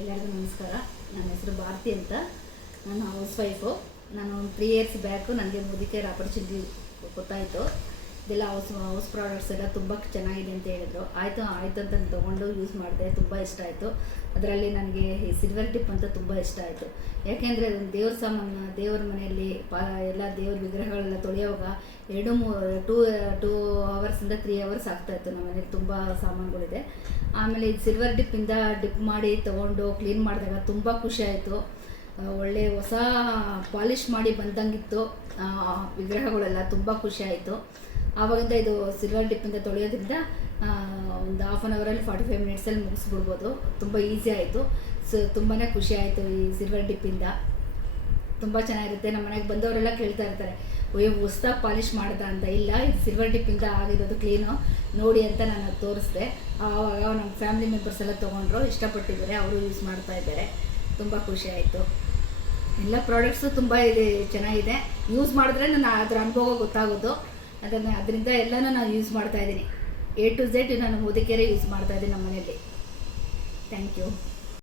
ಎಲ್ಲರಿಗೂ ನಮಸ್ಕಾರ. ನನ್ನ ಹೆಸರು ಭಾರತಿ ಅಂತ. ನಾನು ಹೌಸ್ ವೈಫು. ನಾನು 3 ಇಯರ್ಸ್ ಬ್ಯಾಕು ನನಗೆ ಮುದಿಕೇರ್ ಆಪರ್ಚುನಿಟಿ ಗೊತ್ತಾಯಿತು. ಇದೆಲ್ಲ ಹೌಸ್ ಪ್ರಾಡಕ್ಟ್ಸ್ ಎಲ್ಲ ತುಂಬ ಚೆನ್ನಾಗಿದೆ ಅಂತ ಹೇಳಿದ್ರು. ಆಯಿತು ಅಂತ ತೊಗೊಂಡು ಯೂಸ್ ಮಾಡಿದೆ. ತುಂಬ ಇಷ್ಟ ಆಯಿತು. ಅದರಲ್ಲಿ ನನಗೆ ಈ ಸಿಲ್ವರ್ ಟಿಪ್ ಅಂತ ತುಂಬ ಇಷ್ಟ ಆಯಿತು. ಯಾಕೆಂದರೆ ಅದೊಂದು ದೇವ್ರ ಸಾಮಾನು, ದೇವ್ರ ಮನೆಯಲ್ಲಿ ಎಲ್ಲ ದೇವ್ರ ವಿಗ್ರಹಗಳೆಲ್ಲ ತೊಳೆಯುವಾಗ 2 ಅವರ್ಸಿಂದ 3 ಅವರ್ಸ್ ಆಗ್ತಾಯಿತ್ತು. ನಮ್ಮ ಮನೇಲಿ ತುಂಬ ಸಾಮಾನುಗಳಿದೆ. ಆಮೇಲೆ ಇದು ಸಿಲ್ವರ್ ಡಿಪ್ಪಿಂದ ಡಿಪ್ ಮಾಡಿ ತೊಗೊಂಡು ಕ್ಲೀನ್ ಮಾಡಿದಾಗ ತುಂಬ ಖುಷಿ ಆಯಿತು. ಒಳ್ಳೆ ಹೊಸ ಪಾಲಿಷ್ ಮಾಡಿ ಬಂದಂಗಿತ್ತು ವಿಗ್ರಹಗಳೆಲ್ಲ. ತುಂಬ ಖುಷಿ ಆಯಿತು. ಆವಾಗಿಂದ ಇದು ಸಿಲ್ವರ್ ಡಿಪ್ಪಿಂದ ತೊಳೆಯೋದ್ರಿಂದ ಒಂದು ಹಾಫ್ ಆನ್ ಅವರಲ್ಲಿ 45 ಮಿನಿಟ್ಸಲ್ಲಿ ಮುಗಿಸ್ಬಿಡ್ಬೋದು. ತುಂಬ ಈಸಿ ಆಯಿತು. ತುಂಬಾ ಖುಷಿ ಆಯಿತು ಈ ಸಿಲ್ವರ್ ಡಿಪ್ಪಿಂದ. ತುಂಬ ಚೆನ್ನಾಗಿರುತ್ತೆ. ನಮ್ಮ ಮನೆಗೆ ಬಂದವರೆಲ್ಲ ಕೇಳ್ತಾ ಇರ್ತಾರೆ, ಹೊಸ್ದಾಗಿ ಪಾಲಿಷ್ ಮಾಡ್ದ ಅಂತ. ಇಲ್ಲ, ಇದು ಸಿಲ್ವರ್ ಡಿಪ್ಪಿಂದ ಆಗಿರೋದು ಕ್ಲೀನು, ನೋಡಿ ಅಂತ ನಾನು ತೋರಿಸ್ದೆ. ಆವಾಗ ನಮ್ಮ ಫ್ಯಾಮಿಲಿ ಮೆಂಬರ್ಸ್ ಎಲ್ಲ ತೊಗೊಂಡ್ರು, ಇಷ್ಟಪಟ್ಟಿದ್ದಾರೆ, ಅವರು ಯೂಸ್ ಮಾಡ್ತಾ ಇದ್ದಾರೆ. ತುಂಬ ಖುಷಿ ಆಯಿತು. ಎಲ್ಲ ಪ್ರಾಡಕ್ಟ್ಸು ತುಂಬ ಚೆನ್ನಾಗಿದೆ. ಯೂಸ್ ಮಾಡಿದ್ರೆ ನಾನು ಅದರ ಅನುಭವ ಗೊತ್ತಾಗೋದು. ಅದರಿಂದ ಎಲ್ಲನೂ ನಾನು ಯೂಸ್ ಮಾಡ್ತಾಯಿದ್ದೀನಿ. A to Z ನಾನು ಮುದಿಕೇರೆ ಯೂಸ್ ಮಾಡ್ತಾಯಿದ್ದೀನಿ ನಮ್ಮ ಮನೆಯಲ್ಲಿ. Thank you.